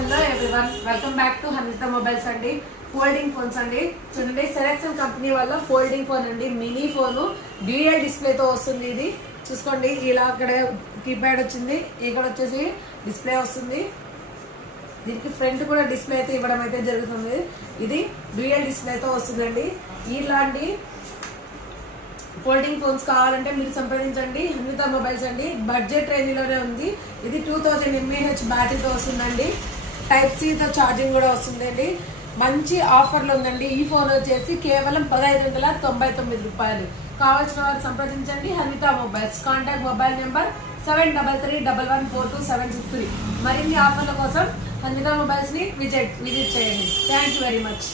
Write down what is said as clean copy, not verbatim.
Hello everyone, welcome back to Hanvitha mobiles అండి. Folding phones అండి. చూడండి, సెలెక్షన్ కంపెనీ వల్ల ఫోల్డింగ్ ఫోన్ అండి. మినీ ఫోను డ్యూయల్ డిస్ప్లేతో వస్తుంది. ఇది చూసుకోండి, ఇలా అక్కడ కీప్యాడ్ వచ్చింది, ఇక్కడ వచ్చేసి డిస్ప్లే వస్తుంది. దీనికి ఫ్రంట్ కూడా డిస్ప్లే అయితే ఇవ్వడం అయితే జరుగుతుంది. ఇది డ్యూయల్ డిస్ప్లేతో వస్తుందండి. ఇలాంటి ఫోల్డింగ్ ఫోన్స్ కావాలంటే మీరు సంప్రదించండి హన్విత మొబైల్స్ అండి. బడ్జెట్ రేంజ్లోనే ఉంది. ఇది 2000 mAh బ్యాటరీతో వస్తుందండి. టైప్ సితో ఛార్జింగ్ కూడా వస్తుందండి. మంచి ఆఫర్లు ఉందండి. ఈ ఫోన్ వచ్చేసి కేవలం 1599 రూపాయలు. కావాల్సిన వారు సంప్రదించండి Hanvitha mobiles. Contact mobile number 7331142763. మరిన్ని ఆఫర్ల కోసం హన్విత మొబైల్స్ ని విజిట్ చేయండి. Thank you very much.